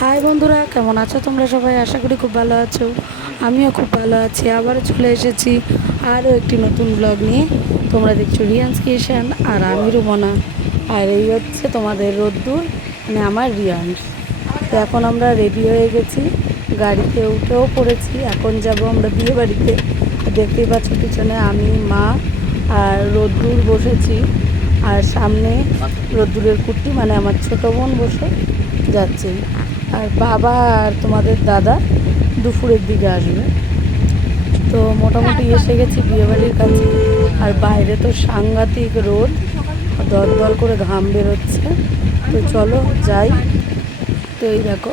High বন্ধুরা, কেমন আছো তোমরা সবাই? আশা করি খুব ভালো আছো। আমিও খুব ভালো আছি। আবারও চলে এসেছি আরও একটি নতুন ব্লগ নিয়ে। তোমরা দেখছো রিয়ান্স ক্রিয়েশন আর আমি রুমনা। আর এই হচ্ছে তোমাদের রোদ্দুর, মানে আমার রিয়ান্স। তো এখন আমরা রেডি হয়ে গেছি, গাড়িতে উঠেও পড়েছি। এখন যাব আমরা বিয়ে বাড়িতে। দেখতেই পাচ্ছ পিছনে আমি, মা আর রোদ্দুর বসেছি, আর সামনে রোদ্দুরের কুর্তি মানে আমার ছোটো বোন বসে যাচ্ছে। আর বাবা আর তোমাদের দাদা দুপুরের দিকে আসবে। তো মোটামুটি এসে গেছি বিয়েবাড়ির কাছে। আর বাইরে তো সাংঘাতিক রোদ, দল দল করে ঘাম বেরোচ্ছে। তো চলো যাই। তো এই দেখো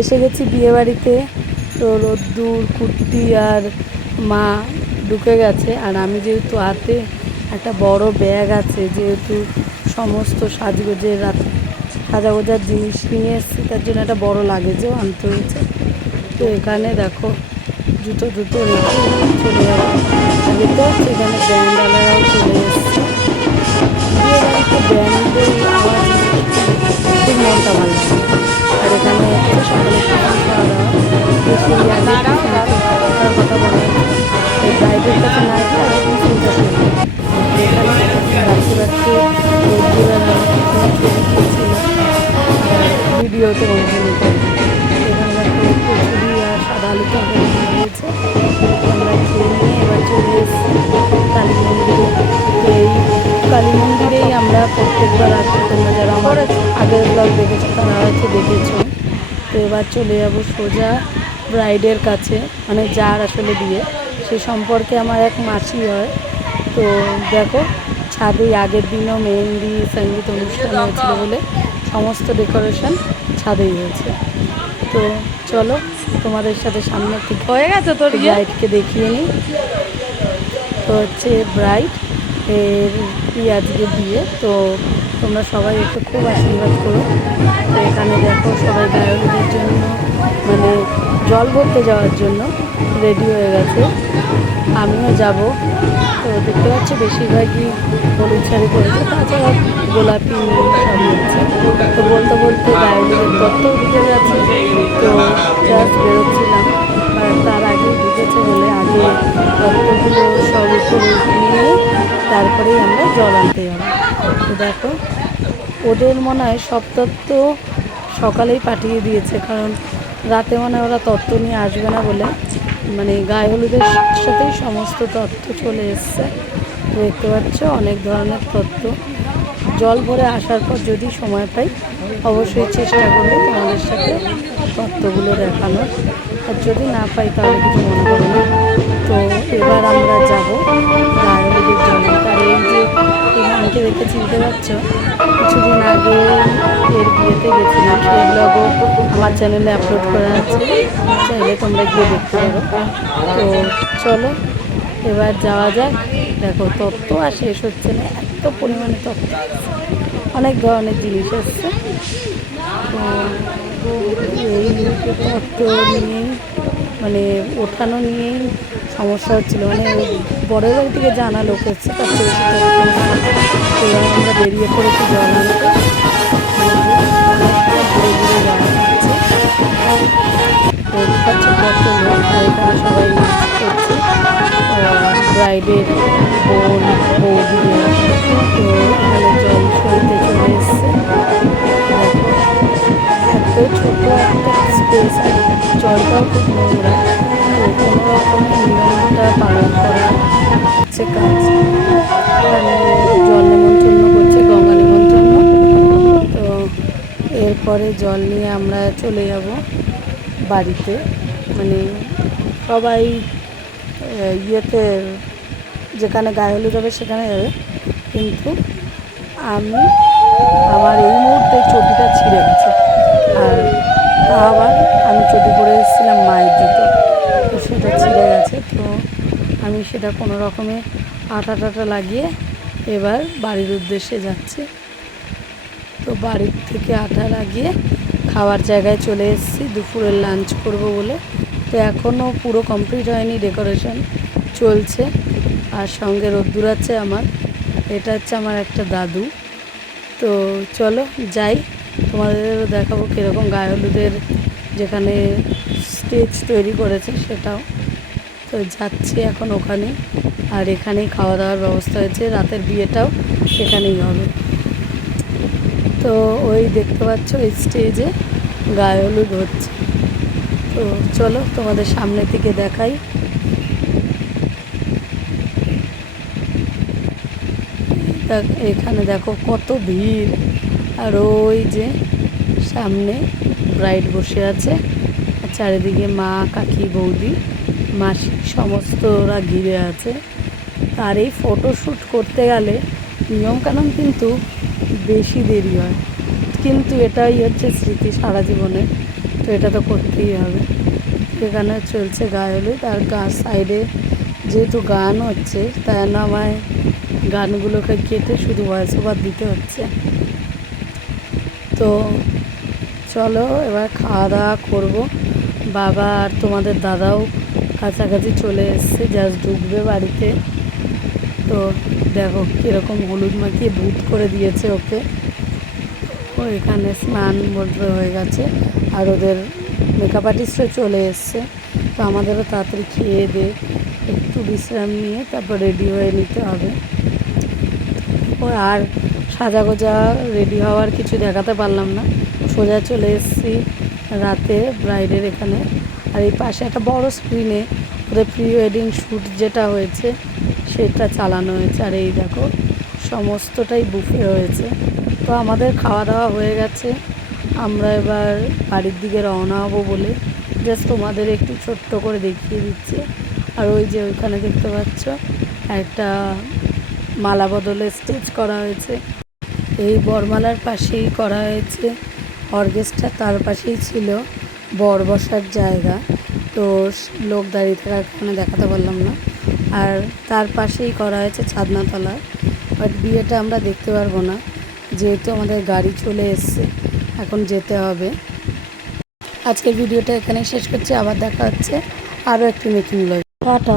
এসে গেছি বিয়েবাড়িতে। তো রোদ্দুর, কুর্তি আর মা ঢুকে গেছে। আর আমি যেহেতু হাতে একটা বড় ব্যাগ আছে, যেহেতু সমস্ত সাজগোজের রাতে সাজাগোজার জিনিস নিয়ে এসেছি, তার জন্য একটা বড় লাগেজও আনতে হয়েছে। তো এখানে দেখো জুতো টুতো রেখে চলে যাবো। আর দেখতে পাচ্ছি এখানে ব্যান্ডওয়ালারাও চলে এসছে। বিয়ে বাড়িতে ব্যান্ডের আওয়াজ খুব মনটা ভালো লাগে। আর এখানে হচ্ছে সকালে টিফিন খাওয়া দাওয়া, বেশি আগে টিফিনের কথা বলা হয়েছে। এই ব্রাইডের কাছে না গিয়ে আগে টিফিনটা শুনবো। এখানে রাত্রে রাত্রে রোদ্দুর আর আমি টিফিনে ছবি দিয়েছিলাম, ভিডিওতে কন্টিনিউ করবো। এখানে দেখো কচুরি আর সাদা আলু তরকারি দিয়েছে। আমরা খেয়ে নিয়ে এবার চলে এসেছি কালী মন্দিরে। এই কালী মন্দিরেই আমরা প্রত্যেকবার আসি। তোমরা যারা আমার আগের ব্লগ দেখেছো তারা হয়তো দেখেছো। তো এবার চলে যাবো সোজা ব্রাইডের কাছে, মানে যার আসলে বিয়ে, সে সম্পর্কে আমার এক মাসি হয়। তো দেখো ছাদেই আগের দিনও মেহেন্দি সঙ্গীত অনুষ্ঠান হয়েছিল বলে সমস্ত ডেকোরেশন ছাদেই হয়েছে। তো চলো তোমাদের সাথে সামনে থেকে হয়ে গেছে তোর ব্রাইডকে দেখিয়ে নিই। তো হচ্ছে ব্রাইড এর আজকে বিয়ে। তো তোমরা সবাই একটু খুব আশীর্বাদ করো। তো এখানে দেখো সবাই গায়কদের জন্য মানে জল ভরতে যাওয়ার জন্য রেডি হয়ে গেছে, আমিও যাব। তো দেখতে পাচ্ছি বেশিরভাগই হলুদ শাড়ি পরেছে, তাছাড়া গোলাপি সবই হচ্ছে। তো বলতে বলতে গায়কদের তত্ত্বও ঢুকে গেছে। তো জাস্ট বেরোচ্ছিলাম, তার আগেই ঢুকেছে বলে আগে তত্ত্বগুলো সব উপরে নিয়ে তারপরেই আমরা জল আনতে যাবো। তো দেখো ওদের মনে হয় সব তত্ত্ব সকালেই পাঠিয়ে দিয়েছে, কারণ রাতে মনে হয় ওরা তত্ত্ব নিয়ে আসবে না বলে, মানে গায়ে হলুদের সাথেই সমস্ত তত্ত্ব চলে এসছে। দেখতে পাচ্ছ অনেক ধরনের তত্ত্ব। জল ভরে আসার পর যদি সময় পাই অবশ্যই চেষ্টা করবো তোমাদের সাথে তত্ত্বগুলো দেখানোর। আর যদি না পাই তাহলে কিছু মনে করো না। তো এবার আমরা যাব গায়ে হলুদের জন্য। আর এই যে এই মানকে দেখে চিনতে পারছো, কিছুদিন আগে এর বিয়েতে গেছিলাম, সেই ব্লগও আমার চ্যানেলে আপলোড করা আছে, চাইলে তোমরা গিয়ে দেখতে পারো। তো চলো এবার যাওয়া যাক। দেখো তত্ত্ব আর শেষ হচ্ছে না, এত পরিমাণে তত্ত্ব, অনেক ধরনের জিনিস এসছে। তো এই তত্ত্ব নিয়েই মানে ওঠানো নিয়েই সমস্যা হচ্ছিলো, মানে বড়ের বাড়ি থেকে জানা লোক এসছে, তার চেয়ে বেশি তত্ত্ব এসছে। তো এবার আমরা বেরিয়ে পড়েছি জল আনতে। ঘুরে ঘুরে যাওয়া হচ্ছে। তো পাচ্ছি কত লোক, আর এখানে সবাই নাচ করছে, ব্রাইডের বোন বৌদিরা। তো এখানে জল সইতে চলে এসছে। দেখো এত ছোটো একটা স্পেস, আর জলটাও খুব নোংরা। তো কোনো রকমের নিয়মটা পালন করা হচ্ছে কাজ। এখানে জল নেমন্তন্ন করছে, গঙ্গা নেমন্তন্ন। তো এরপরে জল নিয়ে আমরা চলে যাব বাড়িতে, মানে সবাই ইয়েতে যেখানে গায়ে হলুদ হবে সেখানে যাবে। কিন্তু আমি আমার এই মুহূর্তে চটিটা ছিঁড়ে গেছে, আর তা আবার আমি চটি পরে এসেছিলাম মায়ের জুতো, তো সেটা ছিঁড়ে গেছে। তো আমি সেটা কোনো রকমে আটা টাটা লাগিয়ে এবার বাড়ির উদ্দেশ্যে যাচ্ছি। তো বাড়ির থেকে আটা লাগিয়ে খাওয়ার জায়গায় চলে এসেছি দুপুরের লাঞ্চ করব বলে। তো এখনও পুরো কমপ্লিট হয়নি, ডেকোরেশন চলছে। আর সঙ্গে রোদ্দুর আছে আমার, এটা হচ্ছে আমার একটা দাদু। তো চলো যাই, তোমাদেরও দেখাবো কীরকম গায়ে হলুদের যেখানে স্টেজ তৈরি করেছে সেটাও। তো যাচ্ছি এখন ওখানে, আর এখানেই খাওয়া দাওয়ার ব্যবস্থা হয়েছে, রাতের বিয়েটাও এখানেই হবে। তো ওই দেখতে পাচ্ছ ওই স্টেজে গায়ে হলুদ হচ্ছে। তো চলো তোমাদের সামনে থেকে দেখাই। এখানে দেখো কত ভিড়, আর ওই যে সামনে ব্রাইড বসে আছে, আর চারিদিকে মা, কাকি, বৌদি, মাসি সমস্ত ওরা ঘিরে আছে। আর এই ফটোশ্যুট করতে গেলে নিয়মকানুন কিন্তু বেশি দেরি হয়, কিন্তু এটাই হচ্ছে স্মৃতি সারা জীবনের, তো এটা তো করতেই হবে। এখানে চলছে গায়ে হলুদ, আর সাইডে যেহেতু গান হচ্ছে তাই জন্য আমায় গানগুলোকে কেটে শুধু ভয়েস ওভার দিতে হচ্ছে। তো চলো এবার খাওয়া দাওয়া করবো। বাবা আর তোমাদের দাদাও কাছাকাছি চলে এসছে, জাস্ট ঢুকবে বাড়িতে। তো দেখো কীরকম হলুদ মাখিয়ে ভূত করে দিয়েছে ওকে। ও এখানে স্নান বলতে হয়ে গেছে, আর ওদের মেকআপ আর্টিস্টও চলে এসছে। তো আমাদেরও তাড়াতাড়ি খেয়ে দিয়ে একটু বিশ্রাম নিয়ে তারপর রেডি হয়ে নিতে হবে। আর সাজাগোজা রেডি হওয়ার কিছু দেখাতে পারলাম না, সোজা চলে এসেছি রাতে ব্রাইডের এখানে। আর এই পাশে একটা বড় স্ক্রিনে ওদের প্রি ওয়েডিং শ্যুট যেটা হয়েছে সেটা চালানো হয়েছে। আর এই দেখো সমস্তটাই বুফে হয়েছে। তো আমাদের খাওয়া দাওয়া হয়ে গেছে, আমরা এবার বাড়ির দিকে রওনা হবো বলে জাস্ট তোমাদের একটু ছোট্ট করে দেখিয়ে দিচ্ছি। আর ওই যে ওইখানে দেখতে পাচ্ছ একটা মালা বদলে স্টেজ করা হয়েছে, এই বরমালার পাশেই করা হয়েছে অর্কেস্ট্রা, তার পাশেই ছিল বর বসার জায়গা। তো লোক দাঁড়িয়ে থাকার কারণে দেখাতে পারলাম না। আর তার পাশেই করা হয়েছে ছাদনাতলা, বাট বিয়েটা আমরা দেখতে পারবো না যেহেতু আমাদের গাড়ি চলে এসছে, এখন যেতে হবে। আজকের ভিডিওটা এখানেই শেষ করছি, আবার দেখা হচ্ছে আরও একটি নতুন ব্লগে। টাটা।